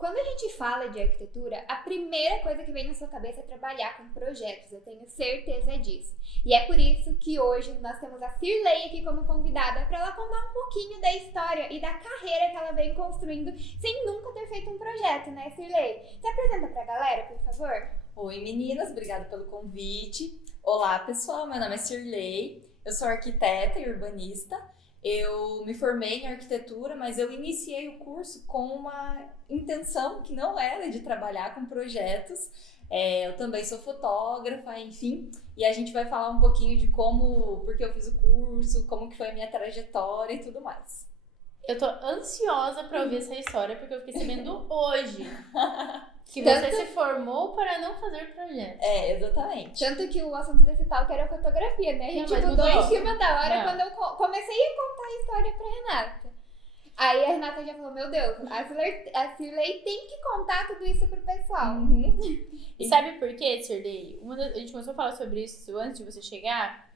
Quando a gente fala de arquitetura, a primeira coisa que vem na sua cabeça é trabalhar com projetos, eu tenho certeza disso. E é por isso que hoje nós temos a Cirlei aqui como convidada para ela contar um pouquinho da história e da carreira que ela vem construindo sem nunca ter feito um projeto, né, Cirlei? Se apresenta pra galera, por favor. Oi meninas, obrigada pelo convite. Olá pessoal, meu nome é Cirlei, eu sou arquiteta e urbanista. Eu me formei em arquitetura, mas eu iniciei o curso com uma intenção que não era de trabalhar com projetos. Eu também sou fotógrafa, enfim, e a gente vai falar um pouquinho de porque eu fiz o curso, como que foi a minha trajetória e tudo mais. Eu tô ansiosa pra ouvir essa história, porque eu fiquei sabendo hoje que você se formou para não fazer projetos. Exatamente. Tanto que o assunto desse talk era fotografia, né? A gente mudou em cima da hora quando eu comecei a contar a história pra Renata. Aí a Renata já falou, meu Deus, a Cirlei tem que contar tudo isso pro pessoal. E sabe por quê, Cirlei? A gente começou a falar sobre isso antes de você chegar,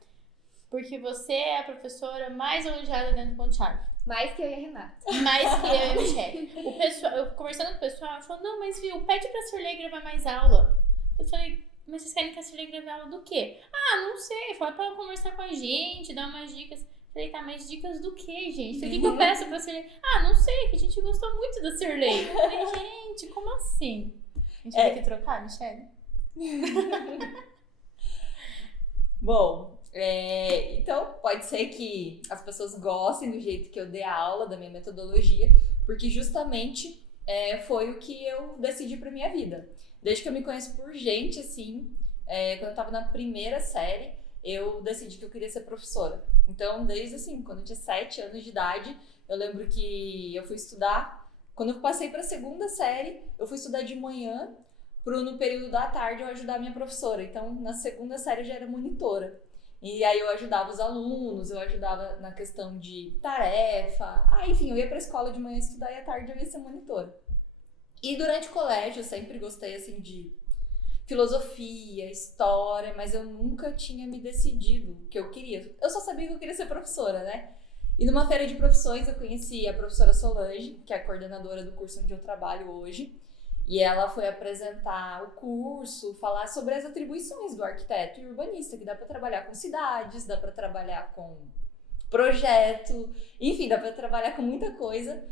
porque você é a professora mais elogiada dentro do Ponte-Chave. Mais que eu e a Renata. Mais que eu e a Michelle. Eu conversando com o pessoal, falou, não, mas viu, pede pra Cirlei gravar mais aula. Eu falei, mas vocês querem que a Cirlei grave aula do quê? Ah, não sei, fala pra ela conversar com a gente, dar umas dicas. Eu falei, tá, mas dicas do quê, gente? O que eu peço pra Cirlei? Ah, não sei, que a gente gostou muito da Cirlei. Eu falei, gente, como assim? A gente vai ter que trocar, Michelle? Bom, então pode ser que as pessoas gostem do jeito que eu dei a aula, da minha metodologia, porque justamente foi o que eu decidi pra minha vida. Desde que eu me conheço por gente, assim, quando eu tava na primeira série, eu decidi que eu queria ser professora. Então, desde assim, quando eu tinha 7 anos de idade, eu lembro que eu fui estudar. Quando eu passei pra segunda série, eu fui estudar de manhã, no período da tarde eu ajudar a minha professora. Então, na segunda série eu já era monitora. E aí eu ajudava os alunos, eu ajudava na questão de tarefa. Enfim, eu ia pra escola de manhã estudar e à tarde eu ia ser monitora. E durante o colégio eu sempre gostei, assim, de filosofia, história, mas eu nunca tinha me decidido o que eu queria. Eu só sabia que eu queria ser professora, né? E numa feira de profissões eu conheci a professora Solange, que é a coordenadora do curso onde eu trabalho hoje. E ela foi apresentar o curso, falar sobre as atribuições do arquiteto e urbanista, que dá para trabalhar com cidades, dá para trabalhar com projeto, enfim, dá para trabalhar com muita coisa.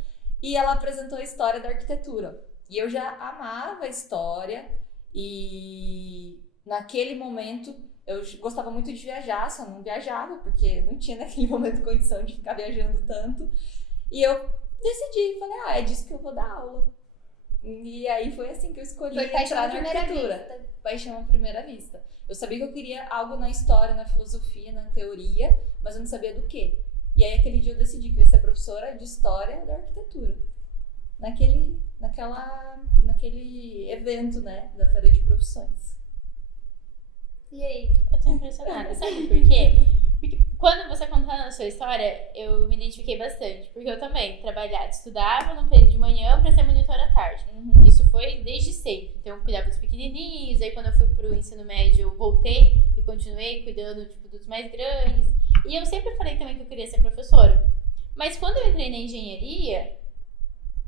E ela apresentou a história da arquitetura. E eu já amava a história e naquele momento eu gostava muito de viajar, só não viajava porque não tinha naquele momento condição de ficar viajando tanto. E eu decidi, falei, é disso que eu vou dar aula. E aí foi assim que eu escolhi entrar na arquitetura. Paixão à primeira vista. Eu sabia que eu queria algo na história, na filosofia, na teoria, mas eu não sabia do quê. E aí aquele dia eu decidi que eu ia ser professora de história da arquitetura. Naquele evento, né, da feira de profissões. E aí? Eu tô impressionada, sabe por quê? Porque quando você contando a sua história, eu me identifiquei bastante. Porque eu também estudava no período de manhã pra ser monitora à tarde. Isso foi desde sempre. Então eu cuidava dos pequenininhos, aí quando eu fui pro ensino médio, eu voltei e continuei cuidando dos mais grandes. E eu sempre falei também que eu queria ser professora. Mas quando eu entrei na engenharia,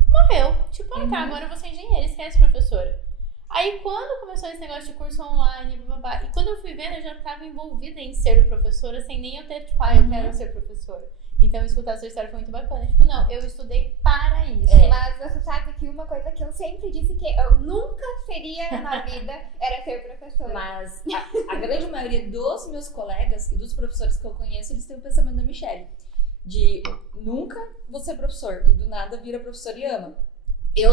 morreu. Tipo, tá, agora eu vou ser engenheira, esquece professora. Aí quando começou esse negócio de curso online, e quando eu fui vendo, eu já estava envolvida em ser professora, sem nem eu ter, tipo, eu quero ser professora. Então escutar essa história foi muito bacana. Tipo, não, eu estudei para isso. Mas você sabe que uma coisa que eu sempre disse que eu nunca seria na vida era ser professora. Mas a grande maioria dos meus colegas e dos professores que eu conheço, eles têm o pensamento da Michelle. De nunca vou ser professor e do nada vira professor e ama. Eu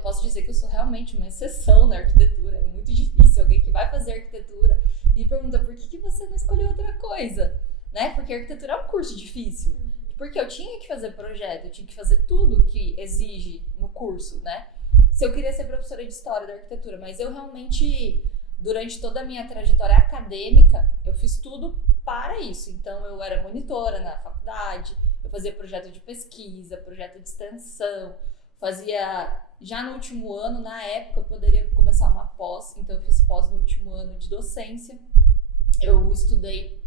posso dizer que eu sou realmente uma exceção na arquitetura. É muito difícil alguém que vai fazer arquitetura me pergunta por que você não escolheu outra coisa, né? Porque a arquitetura é um curso difícil. Porque eu tinha que fazer projeto, eu tinha que fazer tudo que exige no curso, né? Se eu queria ser professora de história da arquitetura, mas eu realmente, durante toda a minha trajetória acadêmica, eu fiz tudo para isso. Então eu era monitora na faculdade, eu fazia projeto de pesquisa, projeto de extensão, fazia, já no último ano, na época, eu poderia começar uma pós, então eu fiz pós no último ano de docência. Eu estudei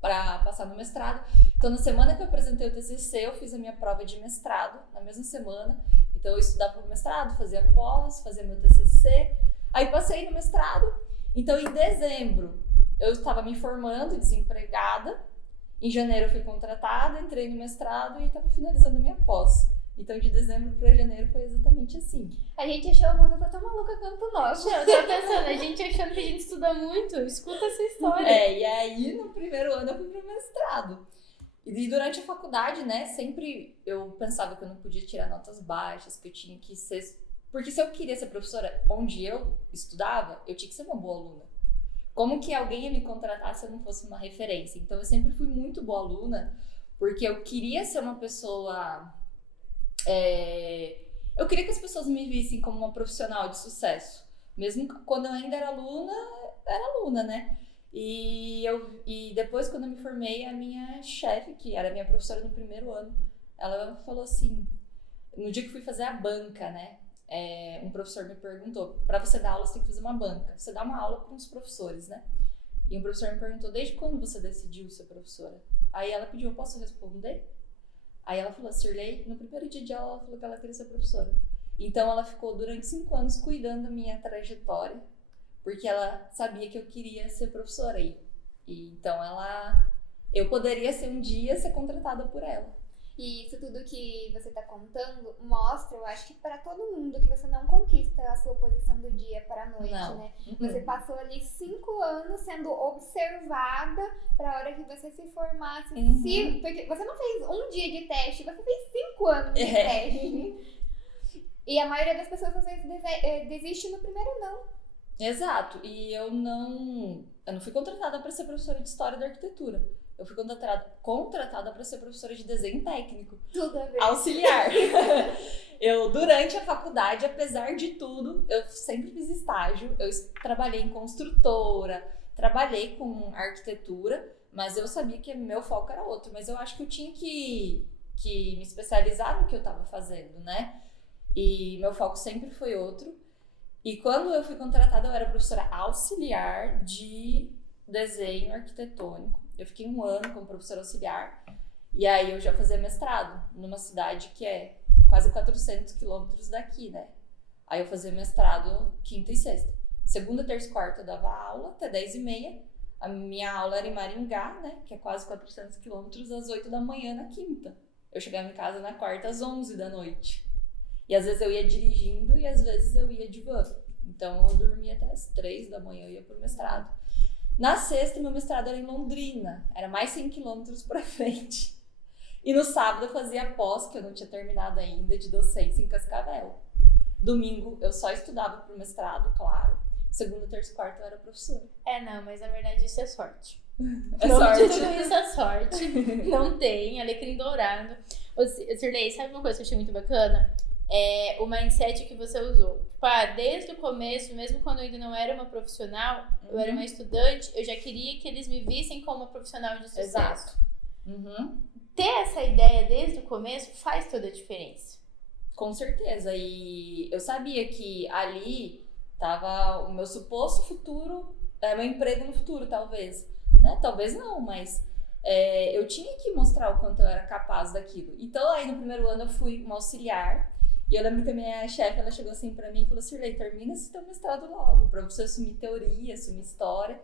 para passar no mestrado. Então, na semana que eu apresentei o TCC, eu fiz a minha prova de mestrado, na mesma semana. Então eu estudava para o mestrado, fazia pós, fazia meu TCC, aí passei no mestrado. Então em dezembro eu estava me formando, desempregada, em janeiro eu fui contratada, entrei no mestrado e estava finalizando a minha pós. Então de dezembro para janeiro foi exatamente assim. A gente achou uma coisa tão maluca quanto nós. Eu tava pensando, a gente achando que a gente estuda muito, escuta essa história. E aí no primeiro ano eu fui pro mestrado. E durante a faculdade, né, sempre eu pensava que eu não podia tirar notas baixas, que eu tinha que ser... Porque se eu queria ser professora onde eu estudava, eu tinha que ser uma boa aluna. Como que alguém ia me contratar se eu não fosse uma referência? Então eu sempre fui muito boa aluna, porque eu queria ser uma pessoa... Eu queria que as pessoas me vissem como uma profissional de sucesso. Mesmo quando eu ainda era aluna, né? E depois, quando eu me formei, a minha chefe, que era minha professora no primeiro ano, ela falou assim, no dia que fui fazer a banca, né? Um professor me perguntou, para você dar aula, você tem que fazer uma banca. Você dá uma aula para uns professores, né? E um professor me perguntou, desde quando você decidiu ser professora? Aí ela pediu, eu posso responder? Aí ela falou, Sirley, no primeiro dia de aula, ela falou que ela queria ser professora. Então ela ficou durante 5 anos cuidando da minha trajetória, porque ela sabia que eu queria ser professora. E então eu poderia um dia ser contratada por ela. E isso tudo que você tá contando mostra, eu acho que para todo mundo, que você não conquista a sua posição do dia para a noite, Não. né? Você passou ali 5 anos sendo observada para a hora que você se formasse. Porque você não fez um dia de teste, você fez 5 anos de teste. E a maioria das pessoas às vezes desiste no primeiro não. Exato. E eu não fui contratada para ser professora de História da Arquitetura. Eu fui contratada para ser professora de desenho técnico. Tudo a ver. Auxiliar. Durante a faculdade, apesar de tudo, eu sempre fiz estágio. Eu trabalhei em construtora, trabalhei com arquitetura, mas eu sabia que meu foco era outro. Mas eu acho que eu tinha que me especializar no que eu estava fazendo, né? E meu foco sempre foi outro. E quando eu fui contratada, eu era professora auxiliar de desenho arquitetônico. Eu fiquei 1 ano como professora auxiliar. E aí eu já fazia mestrado numa cidade que é quase 400 quilômetros daqui, né? Aí eu fazia mestrado quinta e sexta. Segunda, terça e quarta eu dava aula até 10h30. A minha aula era em Maringá, né? Que é quase 400 quilômetros, às 8 da manhã na quinta. Eu chegava em casa na quarta às 11 da noite. E às vezes eu ia dirigindo e às vezes eu ia de van. Então eu dormia até as 3 da manhã, eu ia pro mestrado. Na sexta, meu mestrado era em Londrina, era mais 100 quilômetros pra frente. E no sábado eu fazia pós, que eu não tinha terminado ainda, de docência em Cascavel. Domingo eu só estudava pro mestrado, claro. Segunda, terça e quarta eu era professora. Não, mas na verdade isso é sorte. É sorte. sorte. Tudo isso é sorte. Não tem, alecrim dourado. Sirley, sabe uma coisa que eu achei muito bacana? O mindset que você usou. Desde o começo, mesmo quando eu ainda não era uma profissional, eu era uma estudante, eu já queria que eles me vissem como uma profissional de sucesso. Exato. Ter essa ideia desde o começo faz toda a diferença. Com certeza. E eu sabia que ali tava o meu suposto futuro, meu emprego no futuro, talvez. Né? Talvez não, mas eu tinha que mostrar o quanto eu era capaz daquilo. Então, aí no primeiro ano eu fui uma auxiliar. E eu lembro que a minha chefe, ela chegou assim pra mim e falou, Sirley, termina esse teu mestrado logo, pra você assumir teoria, assumir história.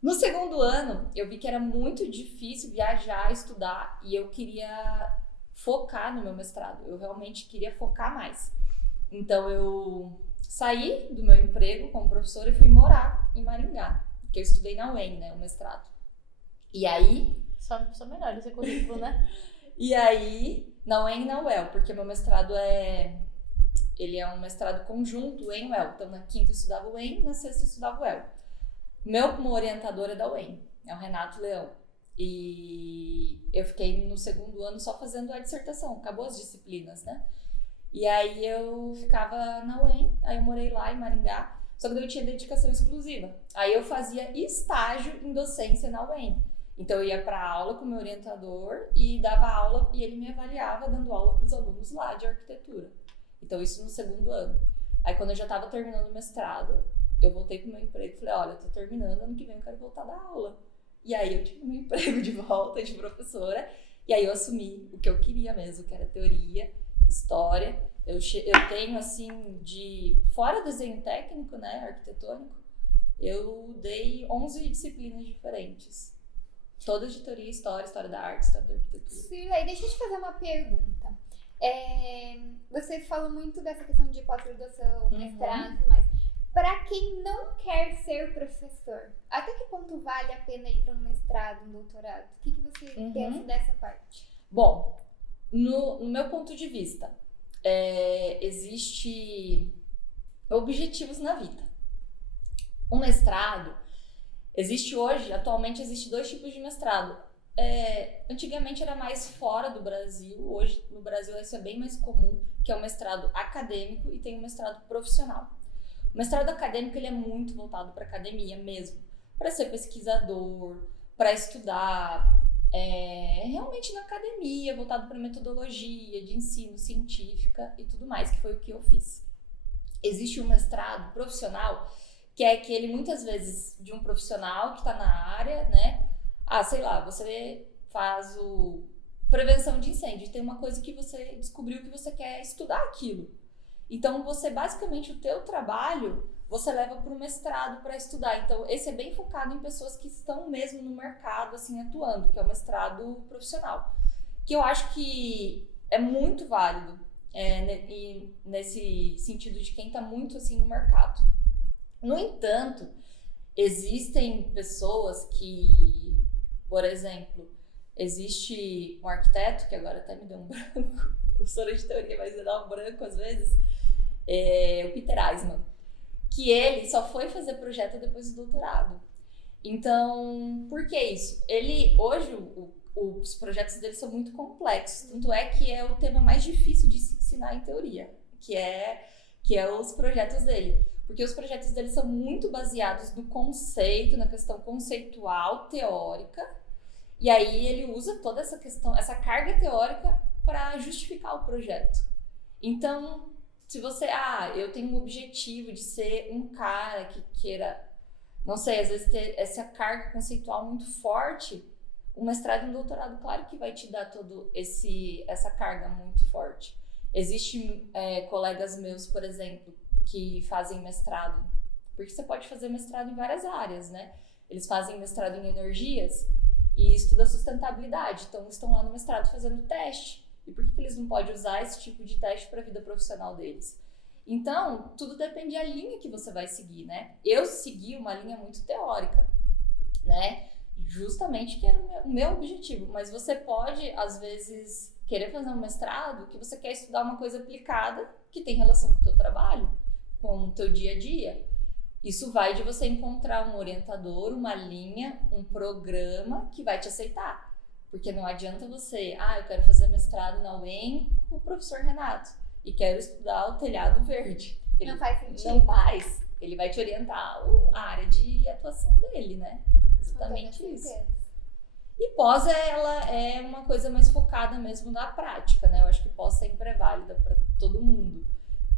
No segundo ano, eu vi que era muito difícil viajar, estudar, e eu queria focar no meu mestrado. Eu realmente queria focar mais. Então eu saí do meu emprego como professora e fui morar em Maringá, que eu estudei na UEM, né, o mestrado. E aí... Só melhor esse currículo, né? E aí... Na UEM e na UEL, porque meu mestrado ele é um mestrado conjunto UEM e UEL. Então, na quinta eu estudava UEM, na sexta eu estudava UEL. Meu orientador é da UEM, é o Renato Leão. E eu fiquei no segundo ano só fazendo a dissertação, acabou as disciplinas, né? E aí eu ficava na UEM, aí eu morei lá em Maringá, só que eu tinha dedicação exclusiva. Aí eu fazia estágio em docência na UEM. Então eu ia para aula com o meu orientador e dava aula e ele me avaliava dando aula para os alunos lá de arquitetura. Então isso no segundo ano. Aí quando eu já estava terminando o mestrado, eu voltei pro meu emprego e falei, olha, eu tô terminando, ano que vem eu quero voltar a dar aula. E aí eu tive meu emprego de volta de professora e aí eu assumi o que eu queria mesmo, que era teoria, história. Eu tenho, assim, fora desenho técnico, né, arquitetônico, eu dei 11 disciplinas diferentes. Todas de teoria, história da arte, história da arquitetura. Cirlei, deixa eu te fazer uma pergunta. Você falou muito dessa questão de pós-graduação, mestrado e tudo mais. Para quem não quer ser professor, até que ponto vale a pena ir para um mestrado, um doutorado? O que você pensa dessa parte? Bom, no meu ponto de vista, existe objetivos na vida. Um mestrado, atualmente existe 2 tipos de mestrado. Antigamente era mais fora do Brasil, hoje no Brasil isso é bem mais comum, que é o mestrado acadêmico e tem o mestrado profissional. O mestrado acadêmico ele é muito voltado para academia mesmo, para ser pesquisador, para estudar realmente na academia, voltado para metodologia de ensino científica e tudo mais, que foi o que eu fiz. Existe um mestrado profissional, que é aquele muitas vezes de um profissional que está na área, né? Sei lá, você faz prevenção de incêndio, tem uma coisa que você descobriu que você quer estudar aquilo. Então, você basicamente, o teu trabalho, você leva para o mestrado para estudar. Então, esse é bem focado em pessoas que estão mesmo no mercado, assim, atuando, que é o mestrado profissional. Que eu acho que é muito válido, e nesse sentido de quem está muito, assim, no mercado. No entanto, existem pessoas que, por exemplo, existe um arquiteto, que agora até me deu um branco, professora de teoria, mas me dá um branco às vezes, o Peter Eisman, que ele só foi fazer projeto depois do doutorado. Então, por que isso? Hoje, os projetos dele são muito complexos, tanto é que é o tema mais difícil de se ensinar em teoria, que é os projetos dele. Porque os projetos dele são muito baseados no conceito, na questão conceitual, teórica, e aí ele usa toda essa questão, essa carga teórica para justificar o projeto. Então, se você, eu tenho um objetivo de ser um cara que queira, não sei, às vezes ter essa carga conceitual muito forte, o mestrado e um doutorado, claro que vai te dar todo essa carga muito forte. Existem colegas meus, por exemplo, que fazem mestrado, porque você pode fazer mestrado em várias áreas, né? Eles fazem mestrado em energias e estuda sustentabilidade, então estão lá no mestrado fazendo teste. E por que eles não podem usar esse tipo de teste para a vida profissional deles? Então, tudo depende da linha que você vai seguir, né? Eu segui uma linha muito teórica, né? Justamente que era o meu objetivo. Mas você pode, às vezes, querer fazer um mestrado que você quer estudar uma coisa aplicada que tem relação com o teu trabalho, com o teu dia a dia. Isso vai de você encontrar um orientador, uma linha, um programa que vai te aceitar. Porque não adianta você, eu quero fazer mestrado na UEM com o professor Renato e quero estudar o telhado verde. Não faz sentido. Não faz. Ele vai te orientar a área de atuação dele, né? Exatamente isso. E pós, ela é uma coisa mais focada mesmo na prática, né? Eu acho que pós sempre é válida para todo mundo.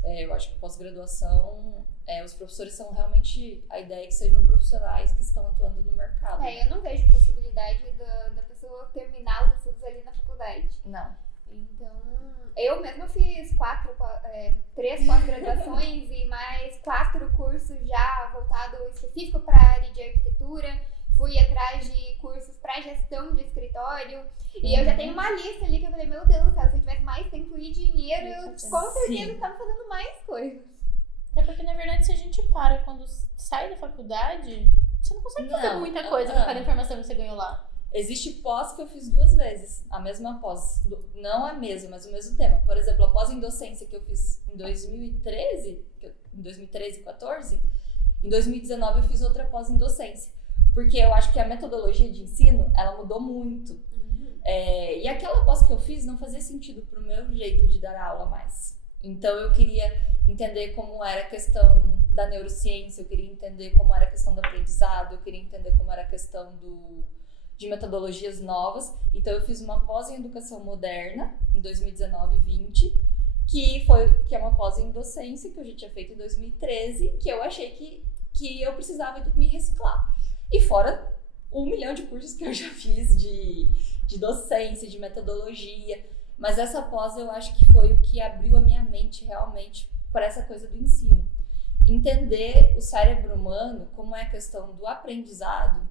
Eu acho que pós-graduação, os professores são realmente, a ideia é que sejam profissionais que estão atuando no mercado. Eu não vejo possibilidade da pessoa terminar os estudos ali na faculdade. Não. Então, eu mesma fiz 3 pós-graduações e mais 4 cursos já voltado específico para a área de arquitetura. Fui atrás de cursos para gestão de escritório. E eu já tenho uma lista ali que eu falei, meu Deus do céu, se eu tivesse mais tempo e dinheiro, eu com certeza estava fazendo mais coisas. É porque, na verdade, se a gente para quando sai da faculdade, você não consegue fazer muita coisa com aquela informação que você ganhou lá. Existe pós que eu fiz 2 vezes, a mesma pós, não a mesma, mas o mesmo tema. Por exemplo, a pós em docência que eu fiz em 2013 e 14, em 2019 eu fiz outra pós em docência. Porque eu acho que a metodologia de ensino, ela mudou muito. E aquela pós que eu fiz não fazia sentido pro meu jeito de dar aula mais. Então eu queria entender como era a questão da neurociência, eu queria entender como era a questão do aprendizado, eu queria entender como era a questão de metodologias novas. Então eu fiz uma pós em educação moderna, em 2019 e 20, que é uma pós em docência, que eu já tinha feito em 2013, que eu achei que eu precisava me reciclar. E fora 1 milhão de cursos que eu já fiz de docência, de metodologia. Mas essa pós eu acho que foi o que abriu a minha mente realmente para essa coisa do ensino. Entender o cérebro humano, como é a questão do aprendizado,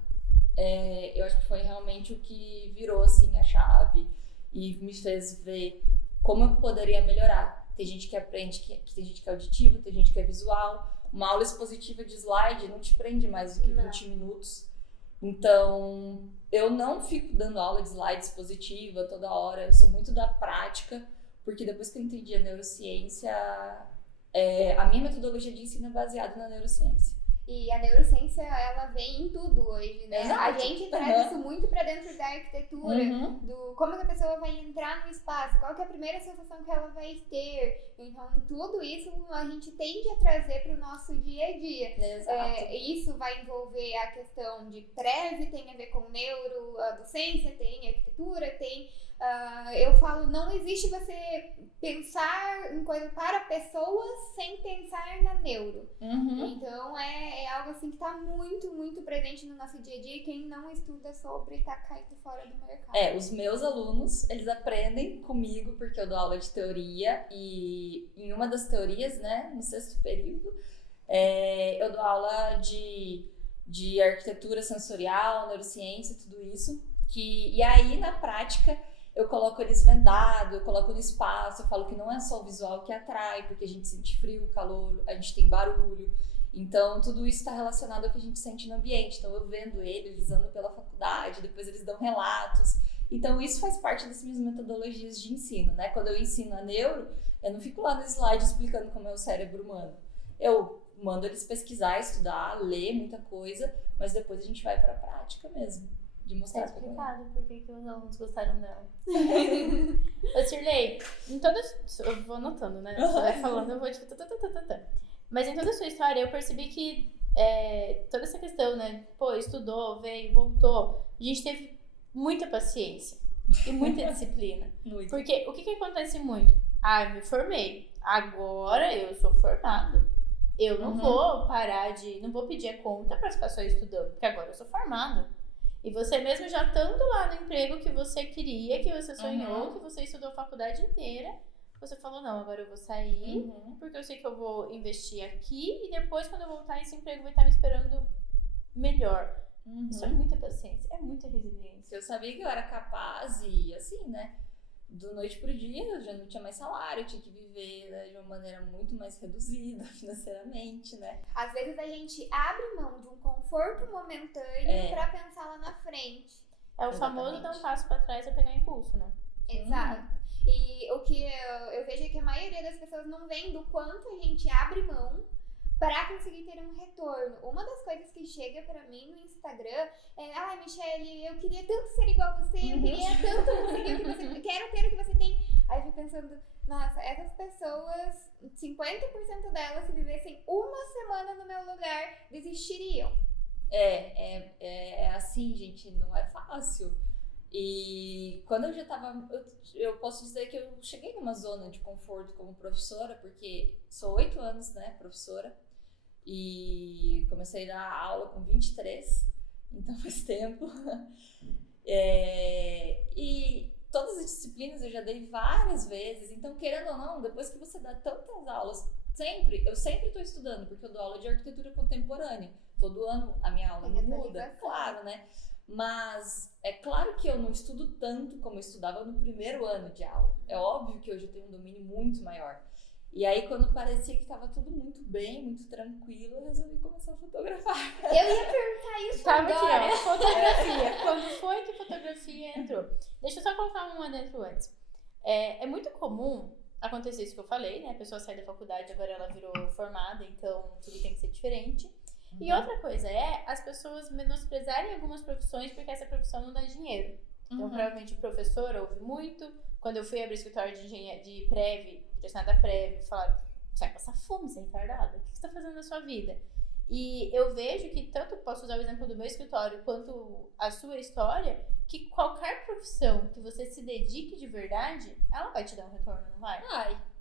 eu acho que foi realmente o que virou assim a chave e me fez ver como eu poderia melhorar. Tem gente que aprende, tem gente que é auditivo, tem gente que é visual. Uma aula expositiva de slide não te prende mais do que 20 minutos. Então, eu não fico dando aula de slide expositiva toda hora, eu sou muito da prática, porque depois que eu entendi a neurociência, a minha metodologia de ensino é baseada na neurociência. E a neurociência, ela vem em tudo hoje, né? Exato. A gente traz isso muito pra dentro da arquitetura, do como que a pessoa vai entrar no espaço, qual que é a primeira sensação que ela vai ter. Então, tudo isso a gente tende a trazer pro nosso dia a dia. Exato. Isso vai envolver a questão de prévio, tem a ver com neuro, a docência, tem arquitetura, tem... eu falo, não existe você pensar em coisa para pessoas sem pensar na neuro. Então é algo assim que tá muito, muito presente no nosso dia a dia, e quem não estuda sobre tá caindo fora do mercado. Os meus alunos, eles aprendem comigo porque eu dou aula de teoria, e em uma das teorias, né, no 6º período, eu dou aula de arquitetura sensorial, neurociência, tudo isso, e aí na prática eu coloco eles vendados, eu coloco no espaço, eu falo que não é só o visual que atrai, porque a gente sente frio, calor, a gente tem barulho. Então, tudo isso está relacionado ao que a gente sente no ambiente. Então, eu vendo eles andando pela faculdade, depois eles dão relatos. Então, isso faz parte das minhas metodologias de ensino, né? Quando eu ensino a neuro, eu não fico lá no slide explicando como é o cérebro humano. Eu mando eles pesquisar, estudar, ler muita coisa, mas depois a gente vai para a prática mesmo. De mostrar tá explicado por que os alunos gostaram dela. Ô, Cirlei, em todas... Eu vou anotando, né? Você vai falando, eu vou tipo... Mas em toda a sua história, eu percebi que toda essa questão, né? Pô, estudou, veio, voltou. A gente teve muita paciência e muita disciplina. Muito. Porque o que acontece muito? Eu me formei. Agora eu sou formado. Eu não vou parar de... Não vou pedir a conta para ficar só estudando, porque agora eu sou formado. E você mesmo já estando lá no emprego que você queria, que você sonhou, que você estudou a faculdade inteira, você falou, não, agora eu vou sair, porque eu sei que eu vou investir aqui, e depois quando eu voltar esse emprego vai estar me esperando melhor. Isso é muita paciência, é muita resiliência. Eu sabia que eu era capaz e assim, né? Do noite pro dia eu já não tinha mais salário, eu tinha que viver, né, de uma maneira muito mais reduzida financeiramente, né? Às vezes a gente abre mão de um conforto momentâneo pra pensar lá na frente. É o famoso dar um passo pra trás e pegar impulso, né? Exato. E o que eu vejo é que a maioria das pessoas não vê do quanto a gente abre mão para conseguir ter um retorno. Uma das coisas que chega pra mim no Instagram é: Michelle, eu queria tanto ser igual a você, eu queria tanto conseguir o que você... Quero ter o que você tem. Aí eu fico pensando, nossa, essas pessoas, 50% delas, se vivessem uma semana no meu lugar, desistiriam. É assim, gente, não é fácil. E quando eu já tava... Eu posso dizer que eu cheguei numa zona de conforto como professora, porque sou 8 anos, né, professora. E comecei a dar aula com 23, então faz tempo. E todas as disciplinas eu já dei várias vezes, então querendo ou não, depois que você dá tantas aulas, eu sempre estou estudando, porque eu dou aula de arquitetura contemporânea. Todo ano a minha aula não muda, claro, né? Mas é claro que eu não estudo tanto como eu estudava no primeiro ano de aula. É óbvio que hoje eu tenho um domínio muito maior. E aí, quando parecia que estava tudo muito bem, muito tranquilo, eu resolvi começar a fotografar. Eu ia perguntar isso agora. Aqui, ó, fotografia. Quando foi que fotografia entrou? Deixa eu só colocar uma dentro antes. É muito comum acontecer isso que eu falei, né? A pessoa sai da faculdade, agora ela virou formada, então tudo tem que ser diferente. E outra coisa as pessoas menosprezarem algumas profissões porque essa profissão não dá dinheiro. Então, provavelmente o professor ouve muito. Quando eu fui abrir escritório de engenharia de prévio, direcionada a prévio, falaram: você vai passar fome, você é retardada? O que você está fazendo na sua vida? E eu vejo que tanto posso usar o exemplo do meu escritório quanto a sua história, que qualquer profissão que você se dedique de verdade, ela vai te dar um retorno, não vai?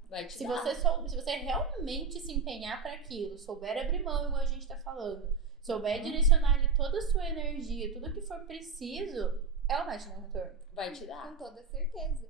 Vai te se dar. Se você realmente se empenhar para aquilo, souber abrir mão, igual a gente tá falando, souber direcionar ali toda a sua energia, tudo que for preciso, ela vai te dar um retorno. Vai te dar. Com toda certeza.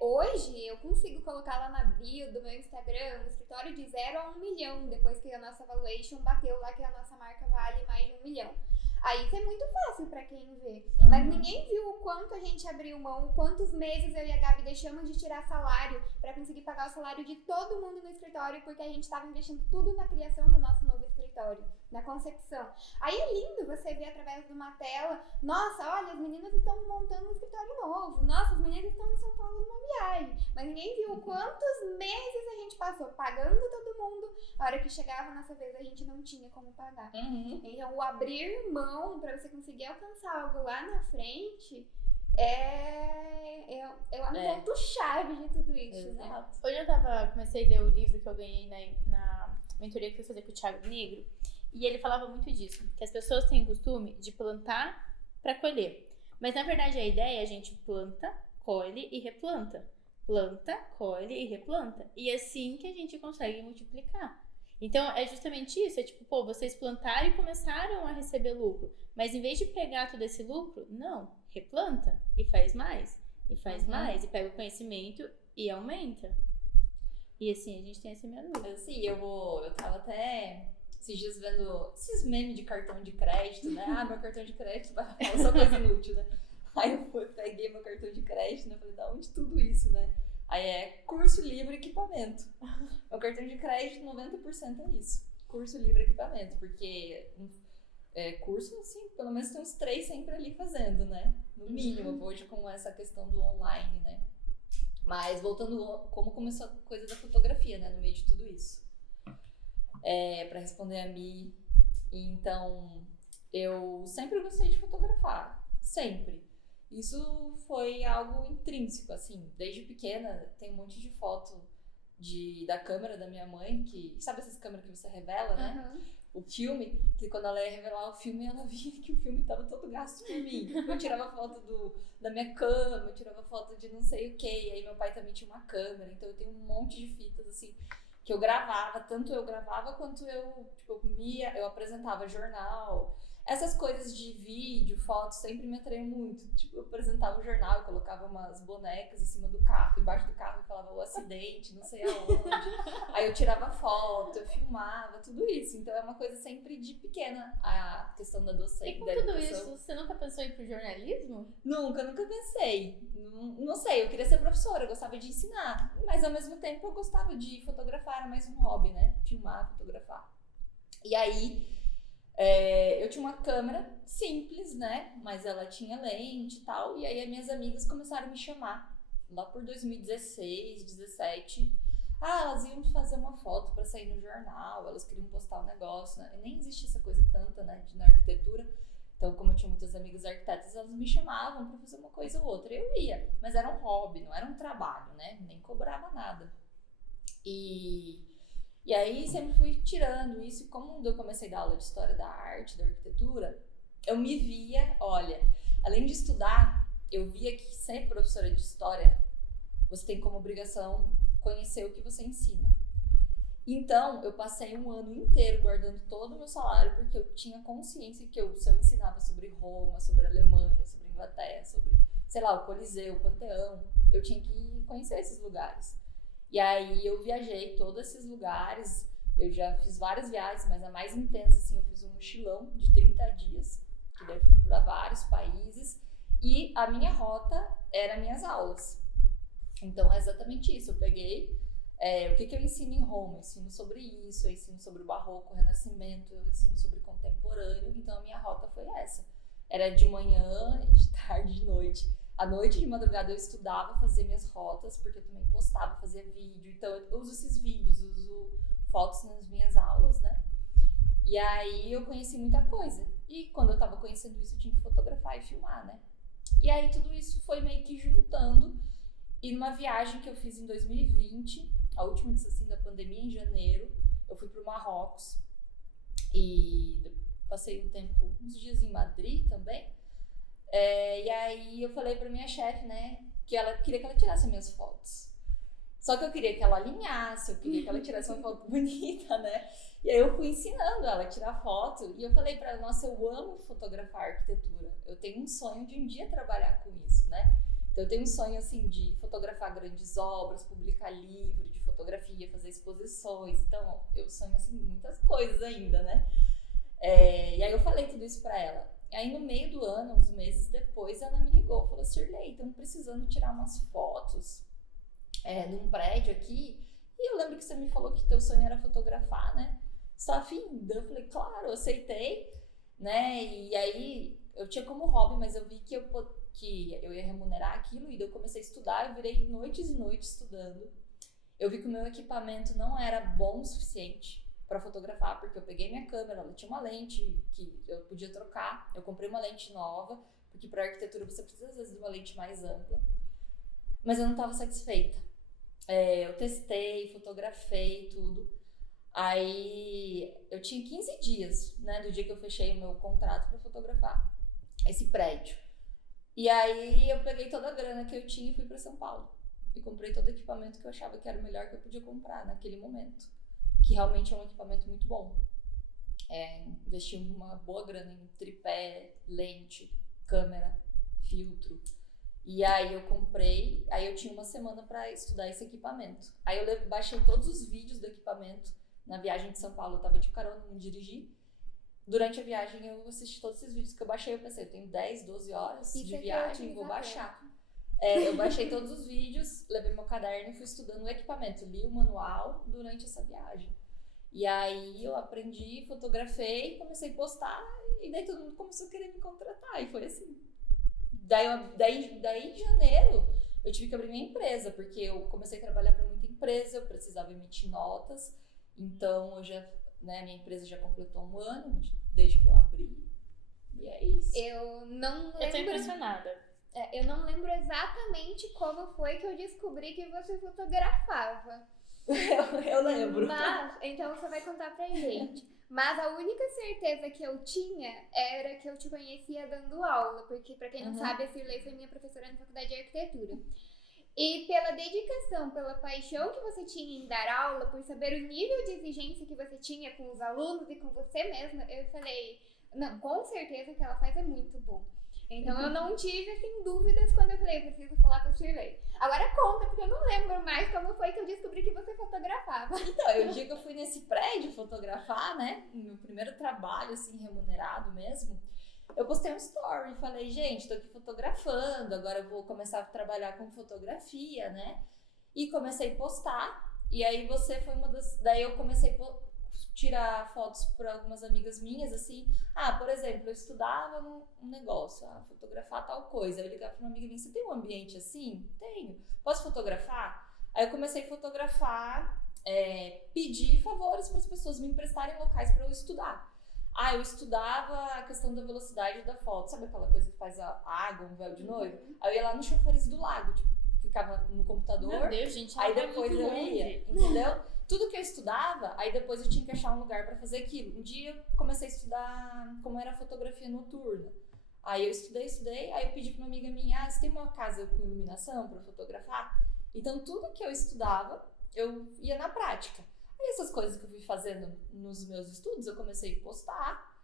Hoje eu consigo colocar lá na bio do meu Instagram um escritório de 0 a 1 milhão, depois que a nossa valuation bateu lá que a nossa marca vale mais de 1 milhão. Aí isso é muito fácil pra quem vê. Mas ninguém viu o quanto a gente abriu mão, quantos meses eu e a Gabi deixamos de tirar salário pra conseguir pagar o salário de todo mundo no escritório, porque a gente tava investindo tudo na criação do nosso novo escritório, na concepção. Aí é lindo você ver através de uma tela, nossa, olha, as meninas estão montando um escritório novo, nossa, as meninas estão em São Paulo numa viagem. Mas ninguém viu quantos meses a gente passou pagando todo mundo, a hora que chegava a nossa vez a gente não tinha como pagar. Então o abrir mão pra você conseguir alcançar algo lá na frente é um ponto-chave de tudo isso, né? Hoje eu comecei a ler o livro que eu ganhei na mentoria que eu fui fazer com o Thiago Negro, e ele falava muito disso, que as pessoas têm o costume de plantar pra colher. Mas na verdade a ideia é a gente planta, colhe e replanta. Planta, colhe e replanta. E é assim que a gente consegue multiplicar. Então, é justamente isso, é tipo, vocês plantaram e começaram a receber lucro, mas em vez de pegar todo esse lucro, não, replanta e faz mais, e e pega o conhecimento e aumenta. E assim, a gente tem essa minha dúvida. Sim, eu tava até esses dias vendo esses memes de cartão de crédito, né? Meu cartão de crédito vai falar só coisa inútil, né? Aí eu peguei meu cartão de crédito, né? Falei, da onde tudo isso, né? Aí é curso, livro, equipamento. Meu cartão de crédito, 90% é isso. Curso, livro, equipamento. Porque curso, assim, pelo menos tem uns 3 sempre ali fazendo, né? No mínimo, hoje com essa questão do online, né? Mas voltando como começou a coisa da fotografia, né? No meio de tudo isso. Pra responder a Mi, então, eu sempre gostei de fotografar. Sempre. Isso foi algo intrínseco, assim, desde pequena tem um monte de foto da câmera da minha mãe, que sabe essas câmeras que você revela, né? O filme, que quando ela ia revelar o filme, ela via que o filme tava todo gasto por mim. Eu tirava foto da minha cama, eu tirava foto de não sei o que, aí meu pai também tinha uma câmera, então eu tenho um monte de fitas, assim, que eu gravava, tanto eu gravava quanto eu apresentava jornal. Essas coisas de vídeo, fotos, sempre me atraiu muito. Tipo, eu apresentava o jornal, eu colocava umas bonecas em cima do carro, embaixo do carro, e falava o acidente, não sei aonde. Aí eu tirava foto, eu filmava, tudo isso. Então é uma coisa sempre de pequena, a questão da docência. E com tudo isso, você nunca pensou em ir pro jornalismo? Nunca pensei. Não sei, eu queria ser professora, eu gostava de ensinar. Mas ao mesmo tempo eu gostava de fotografar, era mais um hobby, né? Filmar, fotografar. E aí... eu tinha uma câmera simples, né? Mas ela tinha lente e tal. E aí as minhas amigas começaram a me chamar. Lá por 2016, 2017. Elas iam fazer uma foto pra sair no jornal. Elas queriam postar um negócio, né? E nem existe essa coisa tanta, né? Na arquitetura. Então, como eu tinha muitas amigas arquitetas, elas me chamavam pra fazer uma coisa ou outra. Eu ia. Mas era um hobby, não era um trabalho, né? Nem cobrava nada. E aí sempre fui tirando isso, e como eu comecei a dar aula de história da arte, da arquitetura, eu me via, olha, além de estudar, eu via que ser professora de história, você tem como obrigação conhecer o que você ensina. Então, eu passei um ano inteiro guardando todo o meu salário, porque eu tinha consciência que se eu ensinava sobre Roma, sobre Alemanha, sobre Inglaterra, sobre, sei lá, o Coliseu, o Panteão, eu tinha que conhecer esses lugares. E aí eu viajei todos esses lugares, eu já fiz várias viagens, mas a mais intensa, assim, eu fiz um mochilão de 30 dias, que daí eu fui para vários países, e a minha rota era minhas aulas. Então é exatamente isso, eu peguei, o que eu ensino em Roma, eu ensino sobre isso, eu ensino sobre o barroco, o renascimento, eu ensino sobre contemporâneo, então a minha rota foi essa. Era de manhã, de tarde, de noite. À noite, de madrugada, eu estudava, fazia minhas rotas, porque eu também postava, fazia vídeo. Então, eu uso esses vídeos, uso fotos nas minhas aulas, né? E aí, eu conheci muita coisa. E quando eu tava conhecendo isso, eu tinha que fotografar e filmar, né? E aí, tudo isso foi meio que juntando. E numa viagem que eu fiz em 2020, a última assim, da pandemia, em janeiro, eu fui pro Marrocos. E passei uns dias em Madrid também. E aí eu falei pra minha chefe, né, que ela queria que ela tirasse minhas fotos. Só que eu queria que ela alinhasse, eu queria que ela tirasse uma foto bonita, né? E aí eu fui ensinando ela a tirar foto e eu falei pra ela, nossa, eu amo fotografar arquitetura. Eu tenho um sonho de um dia trabalhar com isso, né? Então eu tenho um sonho, assim, de fotografar grandes obras, publicar livro de fotografia, fazer exposições. Então eu sonho, assim, muitas coisas ainda, né? E aí eu falei tudo isso pra ela. Aí no meio do ano, uns meses depois, ela me ligou e falou, Sirlei, estamos precisando tirar umas fotos de um prédio aqui. E eu lembro que você me falou que teu sonho era fotografar, né? Você tá afim? Eu falei, claro, eu aceitei, né? E aí eu tinha como hobby, mas eu vi que eu ia remunerar aquilo, e daí eu comecei a estudar, eu virei noites e noites estudando. Eu vi que o meu equipamento não era bom o suficiente para fotografar, porque eu peguei minha câmera, ela tinha uma lente que eu podia trocar, eu comprei uma lente nova, porque para arquitetura você precisa às vezes de uma lente mais ampla, mas eu não estava satisfeita. Eu testei, fotografei tudo. Aí eu tinha 15 dias, né, do dia que eu fechei o meu contrato para fotografar esse prédio. E aí eu peguei toda a grana que eu tinha e fui para São Paulo. E comprei todo o equipamento que eu achava que era o melhor que eu podia comprar naquele momento. Que realmente é um equipamento muito bom. Investi uma boa grana em tripé, lente, câmera, filtro. E aí eu comprei, aí eu tinha uma semana para estudar esse equipamento. Aí eu baixei todos os vídeos do equipamento. Na viagem de São Paulo, eu tava de carona, não dirigi. Durante a viagem, eu assisti todos esses vídeos que eu baixei. Eu pensei, eu tenho 10, 12 horas de viagem, vou baixar. Eu baixei todos os vídeos, levei meu caderno e fui estudando o equipamento. Li o manual durante essa viagem. E aí eu aprendi, fotografei, comecei a postar, e daí todo mundo começou a querer me contratar. E foi assim. Daí em janeiro, eu tive que abrir minha empresa, porque eu comecei a trabalhar para muita empresa, eu precisava emitir notas. Então, minha empresa já completou 1 ano desde que eu abri. E é isso. Eu não lembro. Eu tô impressionada. Eu não lembro exatamente como foi que eu descobri que você fotografava. Eu lembro. Mas, então você vai contar pra gente. Mas a única certeza que eu tinha era que eu te conhecia dando aula. Porque, pra quem não sabe, a Sirlei foi minha professora na faculdade de arquitetura. E pela dedicação, pela paixão que você tinha em dar aula, por saber o nível de exigência que você tinha com os alunos e com você mesma, eu falei, não, com certeza o que ela faz é muito bom. Então eu não tive, assim, dúvidas quando eu falei, eu preciso falar com a Sirlei. Agora conta, porque eu não lembro mais como foi que eu descobri que você fotografava. Então, o dia que eu fui nesse prédio fotografar, né, no meu primeiro trabalho, assim, remunerado mesmo, eu postei um story e falei, gente, tô aqui fotografando, agora eu vou começar a trabalhar com fotografia, né? E comecei a postar, e aí você foi uma das... Daí eu comecei a tirar fotos para algumas amigas minhas, assim. Por exemplo, eu estudava um negócio, fotografar tal coisa. Aí eu ligava pra uma amiga minha, você tem um ambiente assim? Tenho. Posso fotografar? Aí eu comecei a fotografar, pedir favores para as pessoas me emprestarem locais para eu estudar. Eu estudava a questão da velocidade da foto. Sabe aquela coisa que faz a água, um véu de noivo? Aí eu ia lá no chafariz do lago, tipo, ficava no computador. Meu Deus, gente, aí depois eu ia, entendeu? Tudo que eu estudava, aí depois eu tinha que achar um lugar pra fazer aquilo. Um dia eu comecei a estudar como era fotografia noturna. Aí eu estudei, aí eu pedi pra uma amiga minha, você tem uma casa com iluminação pra fotografar? Então tudo que eu estudava, eu ia na prática. Aí essas coisas que eu fui fazendo nos meus estudos, eu comecei a postar.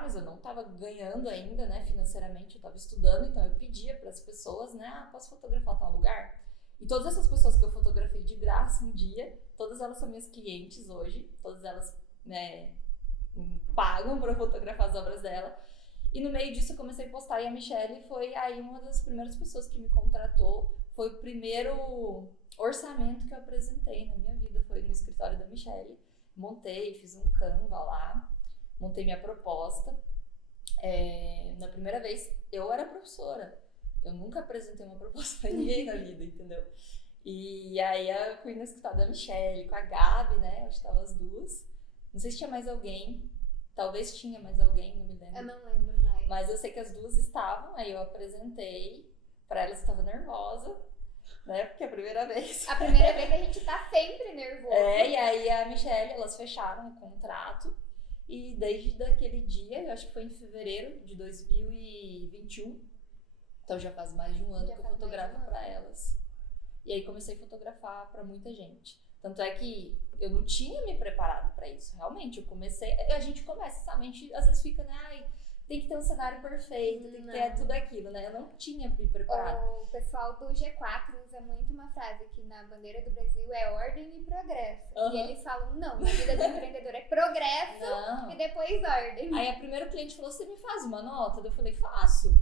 Mas eu não estava ganhando ainda, né, financeiramente, eu estava estudando, então eu pedia para as pessoas, né, posso fotografar tal lugar? E todas essas pessoas que eu fotografei de graça um dia, todas elas são minhas clientes hoje, todas elas, né, pagam para fotografar as obras dela. E no meio disso eu comecei a postar, e a Michelle foi aí uma das primeiras pessoas que me contratou, foi o primeiro orçamento que eu apresentei na minha vida, foi no escritório da Michelle. Montei, fiz um Canva lá, montei minha proposta. Na primeira vez, eu era professora. Eu nunca apresentei uma proposta pra ninguém na vida, entendeu? E aí eu fui no escritório da Michelle, com a Gabi, né? Acho que tava as duas. Não sei se tinha mais alguém. Talvez tinha mais alguém, não me lembro. Eu não lembro mais. Mas eu sei que as duas estavam, aí eu apresentei. Pra elas eu tava nervosa, né? Porque é a primeira vez. A primeira vez a gente tá sempre nervoso. E aí a Michelle, elas fecharam o contrato. E desde aquele dia, eu acho que foi em fevereiro de 2021, então já faz mais de um ano que eu fotografo pra elas. E aí comecei a fotografar para muita gente. Tanto é que eu não tinha me preparado para isso. Realmente, a gente começa, sabe? A gente às vezes fica, né? Ai, tem que ter um cenário perfeito, tem que ter tudo aquilo, né? Eu não tinha me preparado. O pessoal do G4 usa muito uma frase que na bandeira do Brasil é ordem e progresso. E eles falam, não, na vida do empreendedor é progresso e depois ordem. Aí a primeira cliente falou, você me faz uma nota? Eu falei, faço.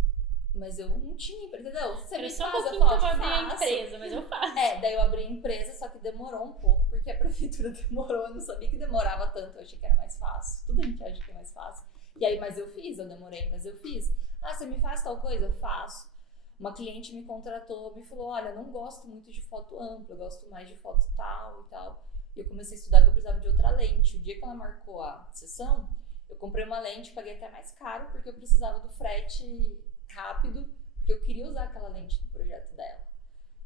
Mas eu não tinha, entendeu? Você me só faz um a pouquinho foto, que eu abri a faço. empresa, mas eu faço. Daí eu abri a empresa, só que demorou um pouco, porque a prefeitura demorou, eu não sabia que demorava tanto, eu achei que era mais fácil. Tudo a gente acha que é mais fácil. E aí, mas eu fiz, eu demorei, mas eu fiz. Ah, você me faz tal coisa? Eu faço. Uma cliente me contratou, me falou, olha, eu não gosto muito de foto ampla, eu gosto mais de foto tal e tal. E eu comecei a estudar que eu precisava de outra lente. O dia que ela marcou a sessão, eu comprei uma lente, paguei até mais caro, porque eu precisava do frete rápido, porque eu queria usar aquela lente no projeto dela.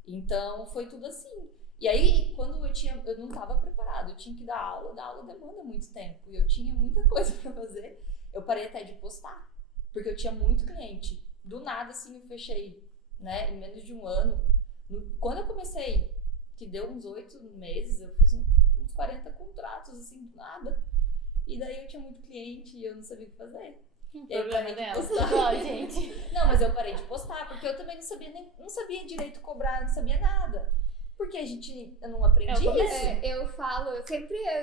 Então, foi tudo assim. E aí, quando eu não estava preparada, eu tinha que dar aula demanda muito tempo, e eu tinha muita coisa para fazer, eu parei até de postar, porque eu tinha muito cliente. Do nada, assim, eu fechei, né, em menos de um ano. Quando eu comecei, que deu uns 8 meses, eu fiz uns 40 contratos, assim, do nada. E daí eu tinha muito cliente e eu não sabia o que fazer. E aí eu parei de postar. Gente. Não, mas eu parei de postar, porque eu também não sabia direito cobrar, não sabia nada. Porque eu não aprendi isso. Eu falo,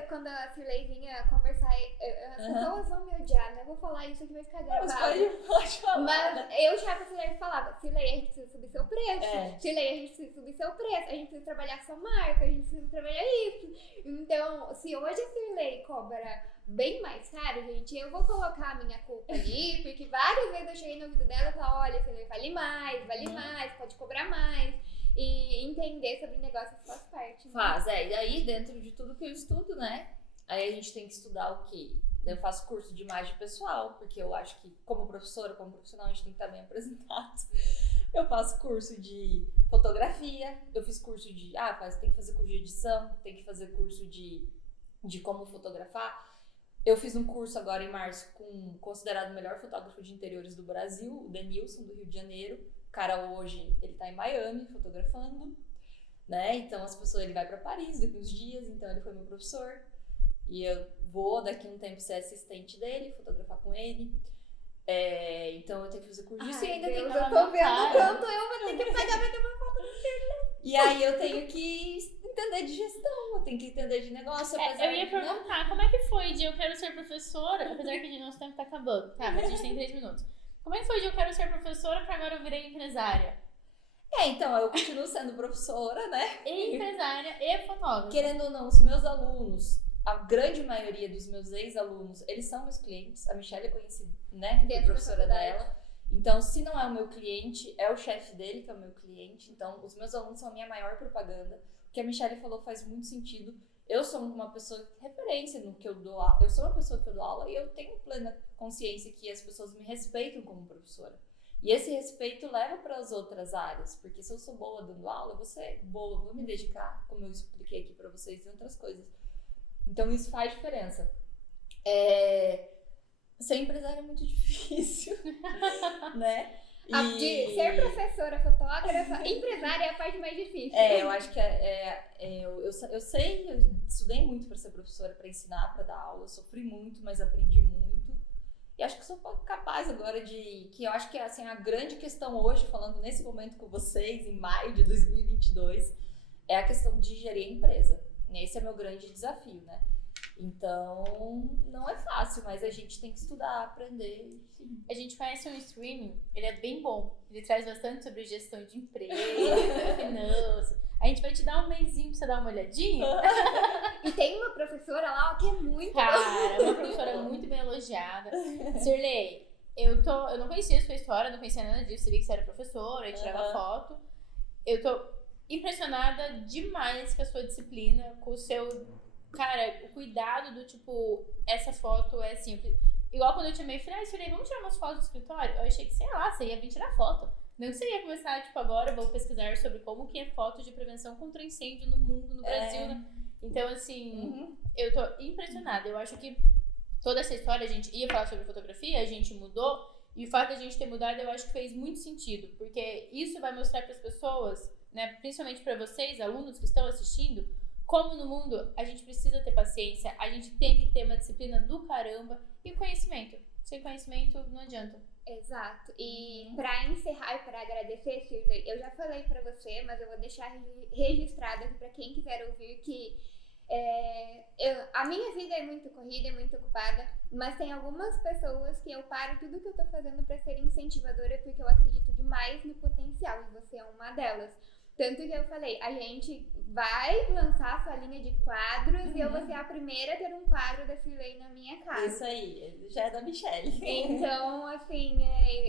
quando a Cirlei vinha conversar, as pessoas vão me odiar, né? Eu vou falar isso aqui, vai ficar gravado. Pode falar. Mas eu já pra Cirlei falava, Cirlei, a gente precisa subir seu preço. Cirlei, a gente precisa subir seu preço. A gente precisa trabalhar sua marca, a gente precisa trabalhar isso. Então, se hoje a Cirlei cobra bem mais caro, gente, eu vou colocar a minha culpa ali, porque várias vezes eu cheguei no ouvido dela e falei, olha, Cirlei, vale mais, pode cobrar mais. E entender sobre negócios faz parte. Né? E aí dentro de tudo que eu estudo, né, aí a gente tem que estudar o quê? Eu faço curso de imagem pessoal, porque eu acho que como professora, como profissional, a gente tem que estar bem apresentado. Eu faço curso de fotografia, eu fiz curso de, tem que fazer curso de edição, tem que fazer curso de como fotografar. Eu fiz um curso agora em março com considerado o melhor fotógrafo de interiores do Brasil, o Denilson, do Rio de Janeiro. O cara hoje, ele tá em Miami fotografando, né? Então ele vai pra Paris daqui uns dias, então ele foi meu professor. E eu vou daqui um tempo ser assistente dele, fotografar com ele. Então eu tenho que fazer curso disso e ainda tenho que... Eu tô vendo quanto eu vou ter que pagar pra ter uma foto do Cirlei. E aí eu tenho que entender de gestão, eu tenho que entender de negócio. Eu ia perguntar, como é que foi de eu quero ser professora, apesar que o nosso tempo tá acabando. Tá, mas a gente tem 3 minutos. Como é que foi de eu quero ser professora pra agora eu virei empresária? Então, eu continuo sendo professora, né? E empresária e fotógrafa. Querendo ou não, os meus alunos, a grande maioria dos meus ex-alunos, eles são meus clientes. A Michelle eu conheci, né? Fui professora dela. Então, se não é o meu cliente, é o chefe dele que é o meu cliente. Então, os meus alunos são a minha maior propaganda. O que a Michelle falou faz muito sentido. Eu sou uma pessoa de referência no que eu dou aula. Eu sou uma pessoa que eu dou aula e eu tenho plena consciência que as pessoas me respeitam como professora. E esse respeito leva para as outras áreas, porque se eu sou boa dando aula, eu vou ser boa, vou me dedicar, como eu expliquei aqui para vocês, em outras coisas. Então isso faz diferença. Ser empresária é muito difícil, né? De ser professora, fotógrafa, empresária é a parte mais difícil. Eu acho que eu estudei muito para ser professora, para ensinar, para dar aula, eu sofri muito, mas aprendi muito. E acho que sou capaz agora que eu acho que assim, a grande questão hoje, falando nesse momento com vocês, em maio de 2022, é a questão de gerir a empresa. Esse é meu grande desafio, né? Então, não é fácil, mas a gente tem que estudar, aprender. Enfim. A gente conhece um streaming, ele é bem bom. Ele traz bastante sobre gestão de empresa, finanças. A gente vai te dar um mêsinho pra você dar uma olhadinha. E tem uma professora lá que é muito... Cara, uma professora muito bem elogiada. Cirlei, eu não conhecia a sua história, não conhecia nada disso. Sabia que você era professora, eu tirava foto. Eu tô impressionada demais com a sua disciplina, com o seu... Cara, o cuidado do tipo, essa foto é simples. Igual quando eu te chamei, falei, Cirlei, vamos tirar umas fotos do escritório? Eu achei que, sei lá, você ia vir tirar foto. Não que você ia começar, tipo, agora vou pesquisar sobre como que é foto de prevenção contra incêndio no mundo, no Brasil, né? Então, assim, eu tô impressionada. Eu acho que toda essa história, a gente ia falar sobre fotografia, a gente mudou, e o fato de a gente ter mudado, eu acho que fez muito sentido, porque isso vai mostrar para as pessoas né, principalmente para vocês, alunos que estão assistindo, como no mundo a gente precisa ter paciência, a gente tem que ter uma disciplina do caramba e conhecimento. Sem conhecimento não adianta. Exato. E pra encerrar e pra agradecer, Shirley, eu já falei pra você, mas eu vou deixar registrado aqui pra quem quiser ouvir que a minha vida é muito corrida, é muito ocupada, mas tem algumas pessoas que eu paro tudo que eu tô fazendo pra ser incentivadora porque eu acredito demais no potencial e você é uma delas. Tanto que eu falei, a gente vai lançar a sua linha de quadros e eu vou ser a primeira a ter um quadro da Shirley na minha casa. Isso aí, já é da Michelle. Então, assim,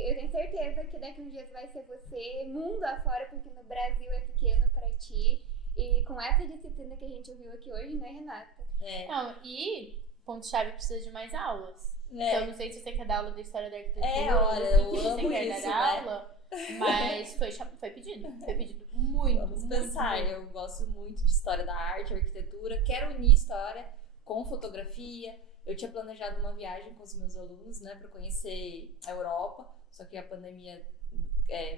eu tenho certeza que daqui uns dias vai ser você, mundo afora, porque no Brasil é pequeno pra ti. E com essa disciplina que a gente ouviu aqui hoje, né, Renata? Não, e ponto-chave precisa de mais aulas. Então, não sei se você quer dar aula da história da arquitetura, olha, eu o que você amo quer isso, dar aula. Mas foi pedido muito. Vamos pensar, eu gosto muito de história da arte, arquitetura, quero unir história com fotografia. Eu tinha planejado uma viagem com os meus alunos, né, pra conhecer a Europa, só que a pandemia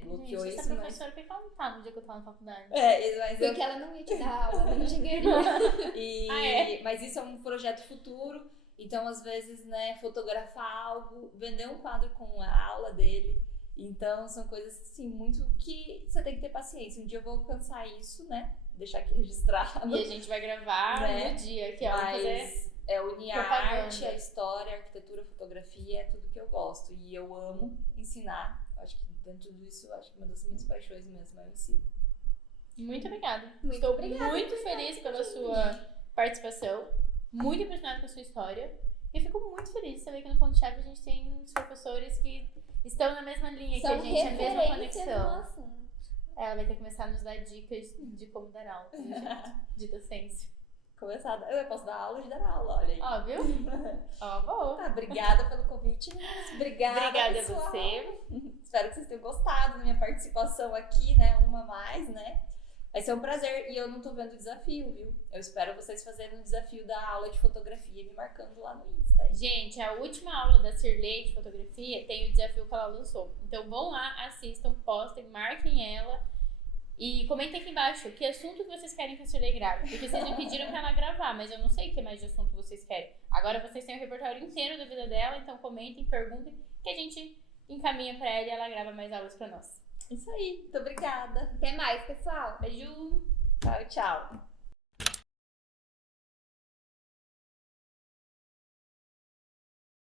bloqueou gente, isso. Essa professora, por que ela não tá no dia que eu tava na faculdade? Mas Porque ela não ia te dar aula na engenharia. Mas isso é um projeto futuro, então às vezes, né, fotografar algo, vender um quadro com a aula dele. Então, são coisas, assim, muito que você tem que ter paciência. Um dia eu vou alcançar isso, né? Deixar aqui registrado. E a gente vai gravar no dia, que Mas unir a propaganda. arte, a história, a arquitetura, a fotografia, é tudo que eu gosto. E eu amo ensinar. Acho que dentro de tudo isso, acho que uma das minhas paixões mesmo é o ensino. Muito obrigada. Muito Estou obrigada. muito feliz pela sua participação. Muito impressionada com a sua história. E eu fico muito feliz de saber que no Ponto-Chave a gente tem uns professores que estão na mesma linha São que a gente, a mesma referências no conexão. assunto. Ela vai ter que começar a nos dar dicas de como dar aula, de docência. Eu posso dar aula de dar aula, olha aí. Ó, viu? Ó, boa. Obrigada pelo convite, meninas. Obrigada Obrigada a pessoal. você. Espero que vocês tenham gostado da minha participação aqui, né? Uma a mais, né? Vai ser um prazer. E eu não tô vendo o desafio, viu? Eu espero vocês fazerem o desafio da aula de fotografia e me marcando lá no Insta. Hein? Gente, a última aula da Shirley de fotografia tem o desafio que ela lançou. Então vão lá, assistam, postem, marquem ela e comentem aqui embaixo que assunto que vocês querem que a Shirley grave. Porque vocês me pediram pra ela gravar, mas eu não sei o que mais de assunto vocês querem. Agora vocês têm o repertório inteiro da vida dela, então comentem, perguntem, que a gente encaminha pra ela e ela grava mais aulas pra nós. Isso aí. Muito obrigada. Até mais, pessoal. Beijo! Tchau, tchau.